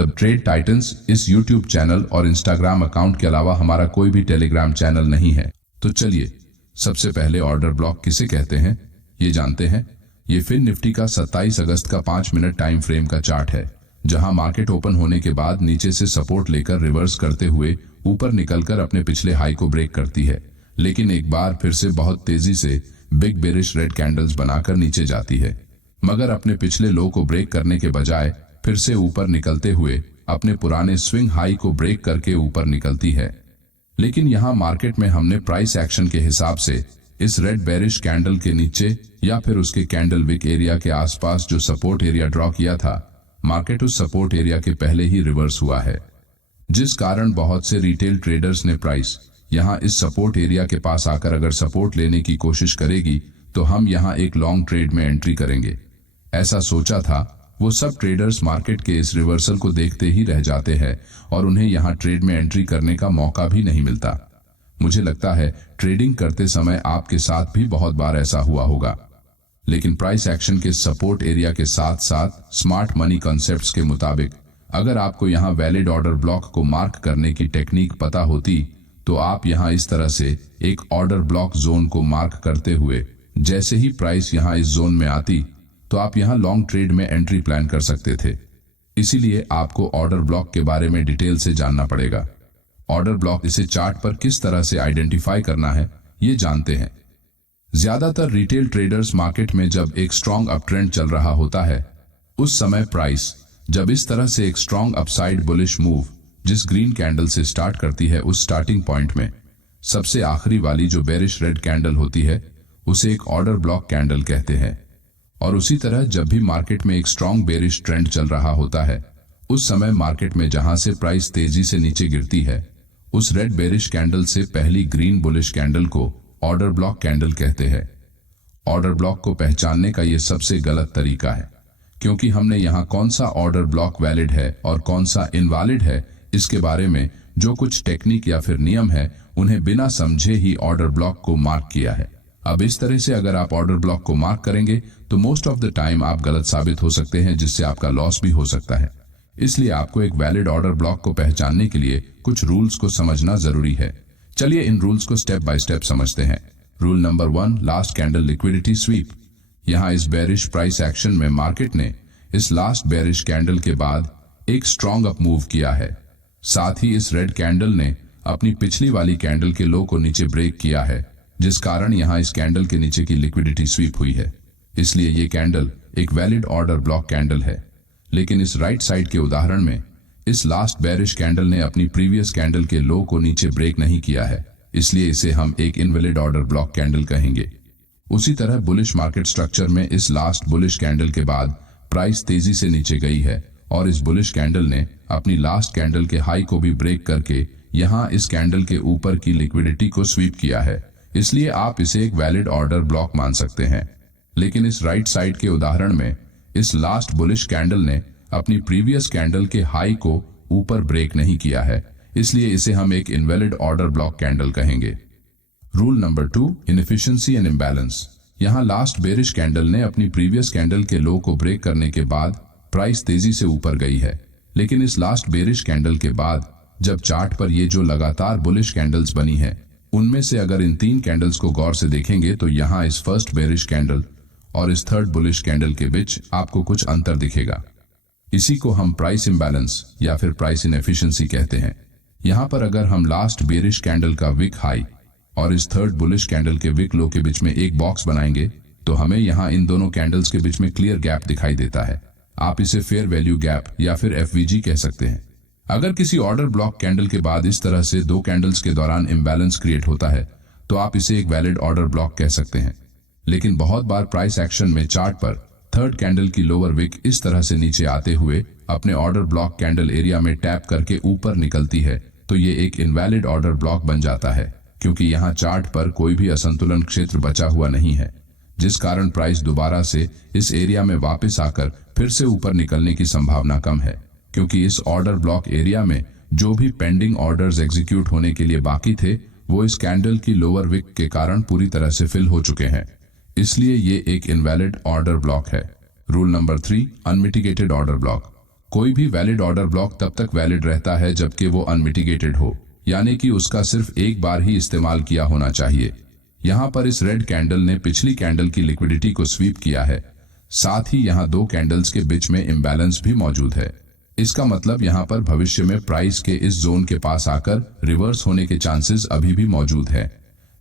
The trade Titans इस YouTube channel और Instagram account के अलावा हमारा कोई भी टेलीग्राम चैनल नहीं है। तो चलिए सबसे पहले ऑर्डर ब्लॉक किसे कहते हैं ये जानते हैं। ये फिन निफ्टी का 27 अगस्त का 5 मिनट टाइम फ्रेम का चार्ट है, जहां मार्केट ओपन होने के बाद नीचे से सपोर्ट लेकर रिवर्स करते हुए ऊपर निकलकर अपने पिछले हाई को ब्रेक करती है, लेकिन एक बार फिर से बहुत तेजी से बिग बेरिश रेड कैंडल्स बनाकर नीचे जाती है, मगर अपने पिछले लो को ब्रेक करने के बजाय फिर से ऊपर निकलते हुए अपने पुराने स्विंग हाई को ब्रेक करके ऊपर निकलती है। लेकिन यहां मार्केट में हमने प्राइस एक्शन के हिसाब से इस रेड बेरिश कैंडल के नीचे या फिर उसके कैंडल विक एरिया के आसपास जो सपोर्ट एरिया ड्रॉ किया था, मार्केट उस सपोर्ट एरिया के पहले ही रिवर्स हुआ है, जिस कारण बहुत से रिटेल ट्रेडर्स ने प्राइस यहां इस सपोर्ट एरिया के पास आकर अगर सपोर्ट लेने की कोशिश करेगी तो हम यहां एक लॉन्ग ट्रेड में एंट्री करेंगे, ऐसा सोचा था। वो सब ट्रेडर्स मार्केट के इस रिवर्सल को देखते ही रह जाते हैं और उन्हें यहां ट्रेड में एंट्री करने का मौका भी नहीं मिलता। मुझे लगता है ट्रेडिंग करते समय आपके साथ भी बहुत बार ऐसा हुआ होगा, लेकिन प्राइस एक्शन के सपोर्ट एरिया के साथ साथ स्मार्ट मनी कॉन्सेप्ट्स के मुताबिक अगर आपको यहां वैलिड ऑर्डर ब्लॉक को मार्क करने की टेक्निक पता होती तो आप यहां इस तरह से एक ऑर्डर ब्लॉक जोन को मार्क करते हुए जैसे ही प्राइस यहां इस जोन में आती तो आप यहां लॉन्ग ट्रेड में एंट्री प्लान कर सकते थे। इसीलिए आपको ऑर्डर ब्लॉक के बारे में डिटेल से जानना पड़ेगा। ऑर्डर ब्लॉक इसे चार्ट पर किस तरह से आइडेंटिफाई करना है ये जानते हैं। ज्यादातर रिटेल ट्रेडर्स मार्केट में जब एक स्ट्रॉन्ग अप ट्रेंड चल रहा होता है उस समय प्राइस जब इस तरह से एक स्ट्रॉन्ग अपसाइड बुलिश मूव जिस ग्रीन कैंडल से स्टार्ट करती है उस स्टार्टिंग पॉइंट में सबसे आखिरी वाली जो बेरिश रेड कैंडल होती है उसे एक ऑर्डर ब्लॉक कैंडल कहते हैं। और उसी तरह जब भी मार्केट में एक स्ट्रॉन्ग बेरिश ट्रेंड चल रहा होता है उस समय मार्केट में जहां से प्राइस तेजी से नीचे गिरती है उस रेड बेरिश कैंडल से पहली ग्रीन बुलिश कैंडल को ऑर्डर ब्लॉक कैंडल कहते हैं। ऑर्डर ब्लॉक को पहचानने का यह सबसे गलत तरीका है, क्योंकि हमने यहां कौन सा ऑर्डर ब्लॉक वैलिड है और कौन सा इनवैलिड है इसके बारे में जो कुछ टेक्निक या फिर नियम है उन्हें बिना समझे ही ऑर्डर ब्लॉक को मार्क किया है। अब इस तरह से अगर आप ऑर्डर ब्लॉक को मार्क करेंगे तो मोस्ट ऑफ द टाइम आप गलत साबित हो सकते हैं, जिससे आपका लॉस भी हो सकता है। इसलिए आपको एक वैलिड ऑर्डर ब्लॉक को पहचानने के लिए कुछ रूल्स को समझना जरूरी है। चलिए इन रूल्स को स्टेप बाय स्टेप समझते हैं। Rule number 1, last candle liquidity SVEEP. यहां इस बेरिश प्राइस एक्शन में मार्केट ने इस लास्ट बेरिश कैंडल के बाद एक स्ट्रॉन्ग अप मूव किया है, साथ ही इस रेड कैंडल ने अपनी पिछली वाली कैंडल के लो को नीचे ब्रेक किया है, जिस कारण यहां इस कैंडल के नीचे की लिक्विडिटी स्वीप हुई है। इसलिए ये कैंडल एक वैलिड ऑर्डर ब्लॉक कैंडल है। लेकिन इस राइट साइड के उदाहरण में इस लास्ट बेरिश कैंडल ने अपनी प्रीवियस कैंडल के लो को नीचे ब्रेक नहीं किया है, इसलिए इसे हम एक इनवैलिड ऑर्डर ब्लॉक कैंडल कहेंगे। उसी तरह बुलिश मार्केट स्ट्रक्चर में इस लास्ट बुलिश कैंडल के बाद प्राइस तेजी से नीचे गई है और इस बुलिश कैंडल ने अपनी लास्ट कैंडल के हाई को भी ब्रेक करके यहां इस कैंडल के ऊपर की लिक्विडिटी को स्वीप किया है, इसलिए आप इसे एक वैलिड ऑर्डर ब्लॉक मान सकते हैं। लेकिन इस राइट साइड के उदाहरण में इस लास्ट बुलिश कैंडल ने अपनी प्रीवियस कैंडल के हाई को ऊपर ब्रेक नहीं किया है, इसलिए इसे हम एक इनवैलिड ऑर्डर ब्लॉक कैंडल कहेंगे। Rule number 2, inefficiency and imbalance. यहां लास्ट बेरिश कैंडल ने अपनी प्रीवियस कैंडल के लो को ब्रेक करने के बाद प्राइस तेजी से ऊपर गई है, लेकिन इस लास्ट बेरिश कैंडल के बाद जब चार्ट पर ये जो लगातार बुलिश कैंडल्स बनी है उनमें से अगर इन 3 कैंडल्स को गौर से देखेंगे तो यहां इस फर्स्ट बेरिश कैंडल और इस थर्ड बुलिश कैंडल के बीच आपको कुछ अंतर दिखेगा। इसी को हम प्राइस इंबैलेंस या फिर प्राइस इनएफिशिएंसी कहते हैं। यहां पर अगर हम लास्ट बेरिश कैंडल का विक हाई और इस थर्ड बुलिश कैंडल के विक लो के बीच में एक बॉक्स बनाएंगे तो हमें यहां इन दोनों कैंडल्स के बीच में क्लियर गैप दिखाई देता है। आप इसे फेयर वैल्यू गैप या फिर FVG कह सकते हैं। अगर किसी ऑर्डर ब्लॉक कैंडल के बाद इस तरह से 2 कैंडल्स के दौरान इम्बैलेंस क्रिएट होता है तो आप इसे एक वैलिड ऑर्डर ब्लॉक कह सकते हैं। लेकिन बहुत बार प्राइस एक्शन में चार्ट पर थर्ड कैंडल की लोअर विक इस तरह से नीचे आते हुए अपने ऑर्डर ब्लॉक कैंडल एरिया में टैप करके ऊपर निकलती है तो ये एक इनवैलिड ऑर्डर ब्लॉक बन जाता है, क्योंकि यहाँ चार्ट पर कोई भी असंतुलन क्षेत्र बचा हुआ नहीं है, जिस कारण प्राइस दोबारा से इस एरिया में वापस आकर फिर से ऊपर निकलने की संभावना कम है, क्योंकि इस ऑर्डर ब्लॉक एरिया में जो भी पेंडिंग ऑर्डर्स एग्जीक्यूट होने के लिए बाकी थे वो इस कैंडल की लोअर विक के कारण पूरी तरह से फिल हो चुके हैं। इसलिए ये एक इनवैलिड ऑर्डर ब्लॉक है। Rule number 3, unmitigated order block. कोई भी वैलिड ऑर्डर ब्लॉक तब तक वैलिड रहता है जबकि वो अनमिटिगेटेड हो, यानी कि उसका सिर्फ एक बार ही इस्तेमाल किया होना चाहिए। यहाँ पर इस रेड कैंडल ने पिछली कैंडल की लिक्विडिटी को स्वीप किया है। साथ ही यहाँ दो कैंडल्स के बीच में इम्बैलेंस भी मौजूद है। इसका मतलब यहाँ पर भविष्य में प्राइस के इस जोन के पास आकर रिवर्स होने के चांसेस अभी भी मौजूद है।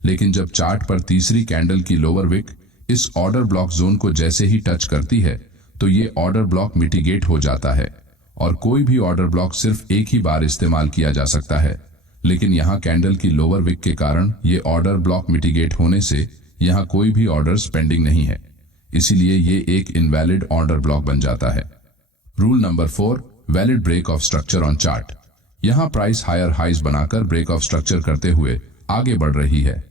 लेकिन जब चार्ट पर तीसरी कैंडल की लोअर विक इस ऑर्डर ब्लॉक जोन को जैसे ही टच करती है तो ये ऑर्डर ब्लॉक मिटिगेट हो जाता है और कोई भी ऑर्डर ब्लॉक सिर्फ एक ही बार इस्तेमाल किया जा सकता है। लेकिन यहाँ कैंडल की लोअर विक के कारण ये ऑर्डर ब्लॉक मिटिगेट होने से यहाँ कोई भी ऑर्डर पेंडिंग नहीं है, इसीलिए ये एक इनवैलिड ऑर्डर ब्लॉक बन जाता है। Rule number 4, valid break of structure on chart. यहाँ प्राइस हायर हाइज बनाकर ब्रेक ऑफ स्ट्रक्चर करते हुए आगे बढ़ रही है।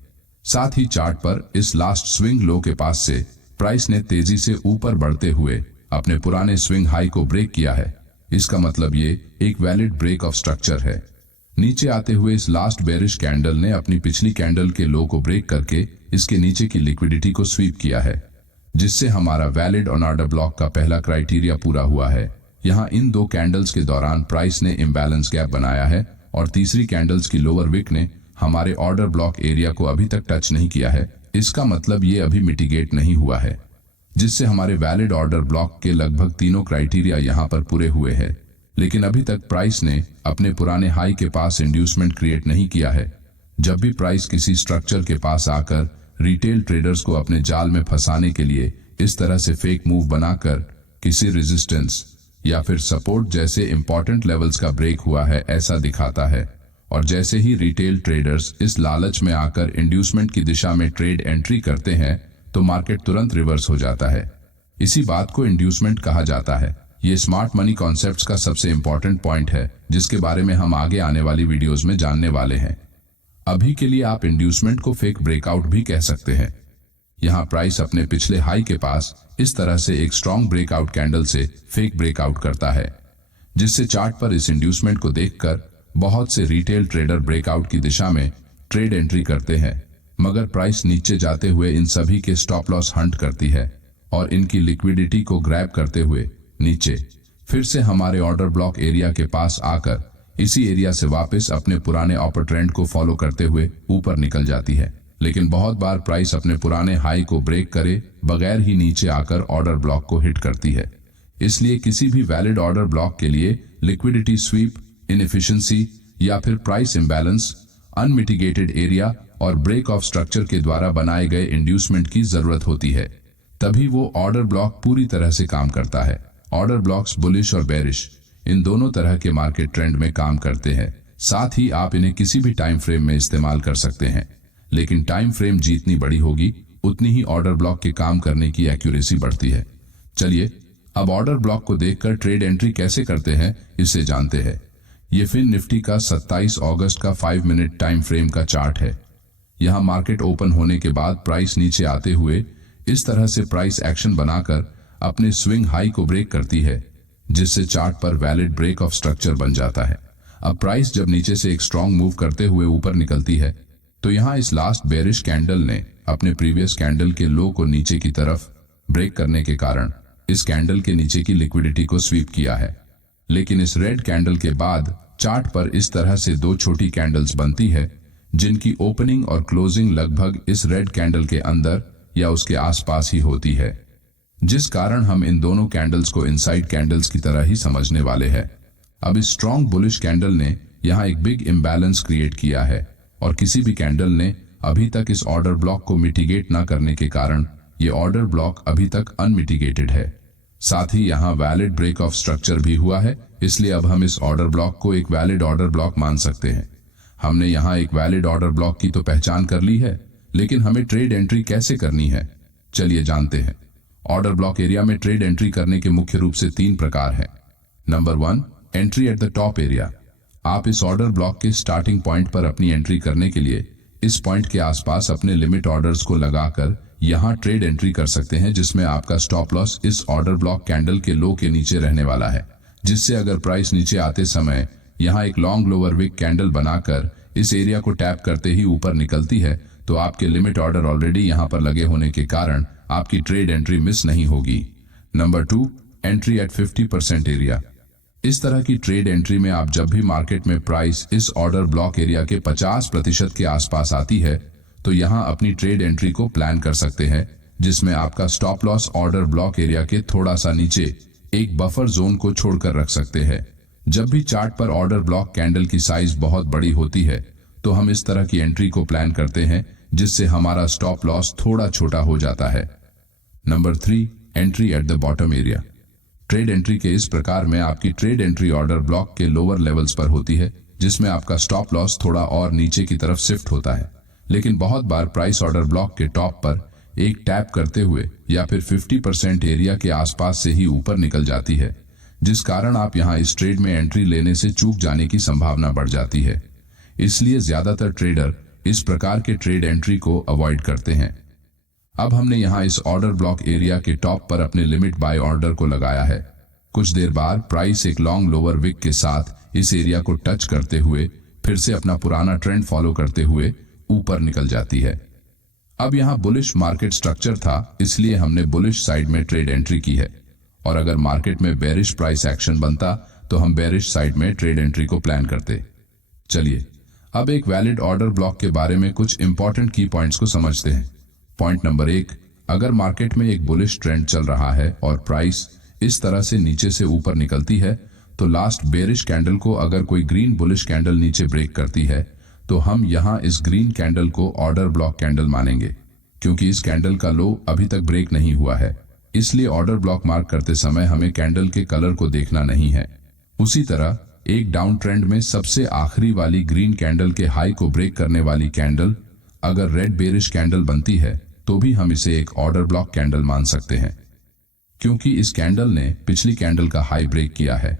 साथ ही चार्ट पर इस लास्ट स्विंग लो के पास से प्राइस ने तेजी से ऊपर बढ़ते हुए अपने पुराने स्विंग हाई को ब्रेक किया है। इसका मतलब ये एक वैलिड ब्रेक ऑफ स्ट्रक्चर है। नीचे आते हुए इस लास्ट बेरिश कैंडल ने अपनी पिछली कैंडल के लो को ब्रेक करके इसके नीचे की लिक्विडिटी को स्वीप किया है, जिससे हमारा वैलिड ऑन ऑर्डर ब्लॉक का पहला क्राइटेरिया पूरा हुआ है। यहाँ इन दो कैंडल्स के दौरान प्राइस ने इम्बैलेंस गैप बनाया है और तीसरी कैंडल्स की लोअर विक ने हमारे ऑर्डर ब्लॉक एरिया को अभी तक टच नहीं किया है। इसका मतलब ये अभी मिटिगेट नहीं हुआ है, जिससे हमारे वैलिड ऑर्डर ब्लॉक के लगभग तीनों क्राइटेरिया यहाँ पर पूरे हुए हैं। लेकिन अभी तक प्राइस ने अपने पुराने हाई के पास इंड्यूसमेंट क्रिएट नहीं किया है। जब भी प्राइस किसी स्ट्रक्चर के पास आकर रिटेल ट्रेडर्स को अपने जाल में फंसाने के लिए इस तरह से फेक मूव बनाकर किसी रेजिस्टेंस या फिर सपोर्ट जैसे इंपॉर्टेंट लेवल्स का ब्रेक हुआ है ऐसा दिखाता है, और जैसे ही रिटेल ट्रेडर्स इस लालच में आकर इंड्यूसमेंट की दिशा में ट्रेड एंट्री करते हैं तो मार्केट तुरंत रिवर्स हो जाता है। इसी बात को इंड्यूसमेंट कहा जाता है। ये स्मार्ट मनी कॉन्सेप्ट्स का सबसे इंपॉर्टेंट पॉइंट है, जिसके बारे में हम आगे आने वाली वीडियोस में जानने वाले हैं। अभी के लिए आप इंड्यूसमेंट को फेक ब्रेकआउट भी कह सकते हैं। यहाँ प्राइस अपने पिछले हाई के पास इस तरह से एक स्ट्रॉन्ग ब्रेकआउट कैंडल से फेक ब्रेकआउट करता है, जिससे चार्ट पर इस इंड्यूसमेंट को देखकर बहुत से रिटेल ट्रेडर ब्रेकआउट की दिशा में ट्रेड एंट्री करते हैं, मगर प्राइस नीचे जाते हुए इन सभी के स्टॉप लॉस हंट करती है और इनकी लिक्विडिटी को ग्रैब करते हुए नीचे फिर से हमारे ऑर्डर ब्लॉक एरिया के पास आकर इसी एरिया से वापस अपने पुराने अपर ट्रेंड को फॉलो करते हुए ऊपर निकल जाती है। लेकिन बहुत बार प्राइस अपने पुराने हाई को ब्रेक करे बगैर ही नीचे आकर ऑर्डर ब्लॉक को हिट करती है। इसलिए किसी भी वैलिड ऑर्डर ब्लॉक के लिए लिक्विडिटी स्वीप, इनएफिशिएंसी या फिर प्राइस इंबैलेंस, अनमिटिगेटेड एरिया और ब्रेक ऑफ स्ट्रक्चर के द्वारा बनाए गए इंड्यूसमेंट की जरूरत होती है, तभी वो ऑर्डर ब्लॉक पूरी तरह से काम करता है। ऑर्डर ब्लॉक्स बुलिश और बेरिश इन दोनों तरह के मार्केट ट्रेंड में काम करते हैं। साथ ही आप इन्हें किसी भी टाइम फ्रेम में इस्तेमाल कर सकते हैं, लेकिन टाइम फ्रेम जितनी बड़ी होगी उतनी ही ऑर्डर ब्लॉक के काम करने की एक्यूरेसी बढ़ती है। चलिए अब ऑर्डर ब्लॉक को देखकर ट्रेड एंट्री कैसे करते हैं इसे जानते हैं। ये फिन निफ्टी का 27 अगस्त का 5 मिनट टाइम फ्रेम का चार्ट है। यहाँ मार्केट ओपन होने के बाद प्राइस नीचे आते हुए इस तरह से प्राइस एक्शन बनाकर अपने स्विंग हाई को ब्रेक करती है, जिससे चार्ट पर वैलिड ब्रेक ऑफ स्ट्रक्चर बन जाता है। अब प्राइस जब नीचे से एक स्ट्रॉन्ग मूव करते हुए ऊपर निकलती है तो यहाँ इस लास्ट बेरिश कैंडल ने अपने प्रीवियस कैंडल के लो को नीचे की तरफ ब्रेक करने के कारण इस कैंडल के नीचे की लिक्विडिटी को स्वीप किया है। लेकिन इस रेड कैंडल के बाद चार्ट पर इस तरह से दो छोटी कैंडल्स बनती है, जिनकी ओपनिंग और क्लोजिंग लगभग इस रेड कैंडल के अंदर या उसके आसपास ही होती है, जिस कारण हम इन दोनों कैंडल्स को इनसाइड कैंडल्स की तरह ही समझने वाले हैं। अब इस स्ट्रॉन्ग बुलिश कैंडल ने यहाँ एक बिग इम्बैलेंस क्रिएट किया है और किसी भी कैंडल ने अभी तक इस ऑर्डर ब्लॉक को मिटिगेट न करने के कारण ये ऑर्डर ब्लॉक अभी तक अनमिटिगेटेड है। साथ ही यहाँ वैलिड ब्रेक ऑफ स्ट्रक्चर भी हुआ है, इसलिए अब हम इस ऑर्डर ब्लॉक को एक वैलिड ऑर्डर ब्लॉक मान सकते हैं। हमने यहाँ एक वैलिड ऑर्डर ब्लॉक की तो पहचान कर ली है, लेकिन हमें ट्रेड एंट्री कैसे करनी है चलिए जानते हैं। ऑर्डर ब्लॉक एरिया में ट्रेड एंट्री करने के मुख्य रूप से 3 प्रकार हैं। Number 1, entry at the top area. आप इस ऑर्डर ब्लॉक के स्टार्टिंग पॉइंट पर अपनी एंट्री करने के लिए इस पॉइंट के आसपास अपने लिमिट ऑर्डर्स को लगाकर यहाँ ट्रेड एंट्री कर सकते हैं, जिसमें आपका स्टॉप लॉस इस ऑर्डर ब्लॉक कैंडल के लो के नीचे रहने वाला है, जिससे अगर प्राइस नीचे आते समय यहाँ एक लॉन्ग लोअर विक कैंडल बनाकर इस एरिया को टैप करते ही ऊपर निकलती है तो आपके लिमिट ऑर्डर ऑलरेडी यहाँ पर लगे होने के कारण आपकी ट्रेड एंट्री मिस नहीं होगी। Number 2, entry eight 50% area. इस तरह की ट्रेड एंट्री में आप जब भी मार्केट में प्राइस इस ऑर्डर ब्लॉक एरिया के 50% के आसपास आती है तो यहां अपनी ट्रेड एंट्री को प्लान कर सकते हैं, जिसमें आपका stop loss order block area के थोड़ा सा नीचे एक बफर जोन को छोड़कर रख सकते हैं। जब भी चार्ट पर ऑर्डर ब्लॉक कैंडल की साइज बहुत बड़ी होती है तो हम इस तरह की एंट्री को प्लान करते हैं, जिससे हमारा स्टॉप लॉस थोड़ा छोटा हो जाता है। Number 3, entry at the bottom area. Trade entry के इस प्रकार में आपकी ट्रेड एंट्री ऑर्डर ब्लॉक के लोअर लेवल्स पर होती है, जिसमें आपका स्टॉप लॉस थोड़ा और नीचे की तरफ शिफ्ट होता है, लेकिन बहुत बार प्राइस ऑर्डर ब्लॉक के टॉप पर एक टैप करते हुए या फिर 50% एरिया के आसपास से ही ऊपर निकल जाती है, जिस कारण आप यहां इस ट्रेड में एंट्री लेने से चूक जाने की संभावना बढ़ जाती है। इसलिए ज्यादातर ट्रेडर इस प्रकार के ट्रेड एंट्री को अवॉइड करते हैं। अब हमने यहां इस ऑर्डर ब्लॉक एरिया के टॉप पर अपने लिमिट बाय ऑर्डर को लगाया है। कुछ देर बाद प्राइस एक लॉन्ग लोअर विक के साथ इस एरिया को टच करते हुए फिर से अपना पुराना ट्रेंड फॉलो करते हुए ऊपर निकल जाती है। अब यहां बुलिश मार्केट स्ट्रक्चर था, इसलिए हमने बुलिश साइड में ट्रेड एंट्री की है, और अगर मार्केट में बेरिश प्राइस एक्शन बनता तो हम बेरिश साइड में ट्रेड एंट्री को प्लान करते। चलिए अब एक वैलिड ऑर्डर ब्लॉक के बारे में कुछ इंपॉर्टेंट की पॉइंट्स को समझते हैं। पॉइंट नंबर 1, अगर मार्केट में एक बुलिश ट्रेंड चल रहा है और प्राइस इस तरह से नीचे से ऊपर निकलती है तो लास्ट बेरिश कैंडल को अगर कोई ग्रीन बुलिश कैंडल नीचे ब्रेक करती है तो हम यहां इस ग्रीन कैंडल को ऑर्डर ब्लॉक कैंडल मानेंगे, क्योंकि इस कैंडल का लो अभी तक ब्रेक नहीं हुआ है। इसलिए ऑर्डर ब्लॉक मार्क करते समय हमें कैंडल के कलर को देखना नहीं है। उसी तरह एक डाउन ट्रेंड में सबसे आखिरी वाली ग्रीन कैंडल के हाई को ब्रेक करने वाली कैंडल अगर रेड बेरिश कैंडल बनती है तो भी हम इसे एक ऑर्डर ब्लॉक कैंडल मान सकते हैं, क्योंकि इस कैंडल ने पिछली कैंडल का हाई ब्रेक किया है।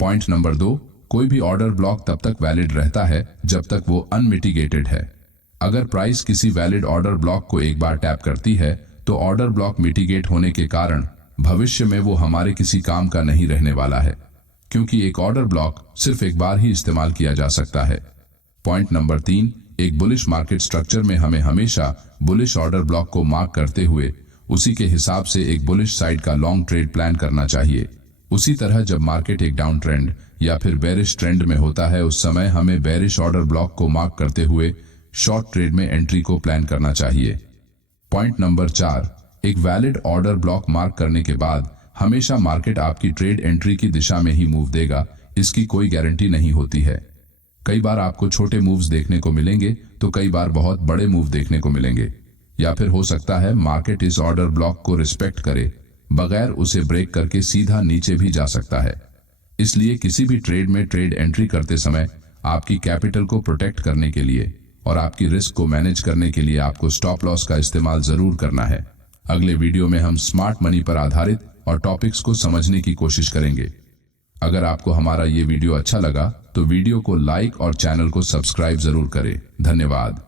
पॉइंट नंबर 2, कोई भी ऑर्डर ब्लॉक तब तक वैलिड रहता है जब तक वो अनमिटिगेटेड है। अगर प्राइस किसी वैलिड ऑर्डर ब्लॉक को एक बार टैप करती है तो ऑर्डर ब्लॉक मिटिगेट होने के कारण भविष्य में वो हमारे किसी काम का नहीं रहने वाला है, क्योंकि एक ऑर्डर ब्लॉक सिर्फ एक बार ही इस्तेमाल किया जा सकता है। पॉइंट नंबर 3, एक बुलिश मार्केट स्ट्रक्चर में हमें हमेशा बुलिश ऑर्डर ब्लॉक को मार्क करते हुए उसी के हिसाब से एक बुलिश साइड का लॉन्ग ट्रेड प्लान करना चाहिए। उसी तरह जब मार्केट एक डाउन ट्रेंड या फिर बेरिश ट्रेंड में होता है उस समय हमें बेरिश ऑर्डर ब्लॉक को मार्क करते हुए शॉर्ट ट्रेड में एंट्री को प्लान करना चाहिए। पॉइंट नंबर 4, एक वैलिड ऑर्डर ब्लॉक मार्क करने के बाद हमेशा मार्केट आपकी ट्रेड एंट्री की दिशा में ही मूव देगा, इसकी कोई गारंटी नहीं होती है। कई बार आपको छोटे मूव्स देखने को मिलेंगे तो कई बार बहुत बड़े मूव देखने को मिलेंगे, या फिर हो सकता है मार्केट इस ऑर्डर ब्लॉक को रिस्पेक्ट करे बगैर उसे ब्रेक करके सीधा नीचे भी जा सकता है। इसलिए किसी भी ट्रेड में ट्रेड एंट्री करते समय आपकी कैपिटल को प्रोटेक्ट करने के लिए और आपकी रिस्क को मैनेज करने के लिए आपको स्टॉप लॉस का इस्तेमाल जरूर करना है। अगले वीडियो में हम स्मार्ट मनी पर आधारित और टॉपिक्स को समझने की कोशिश करेंगे। अगर आपको हमारा ये वीडियो अच्छा लगा तो वीडियो को लाइक और चैनल को सब्सक्राइब जरूर करें। धन्यवाद।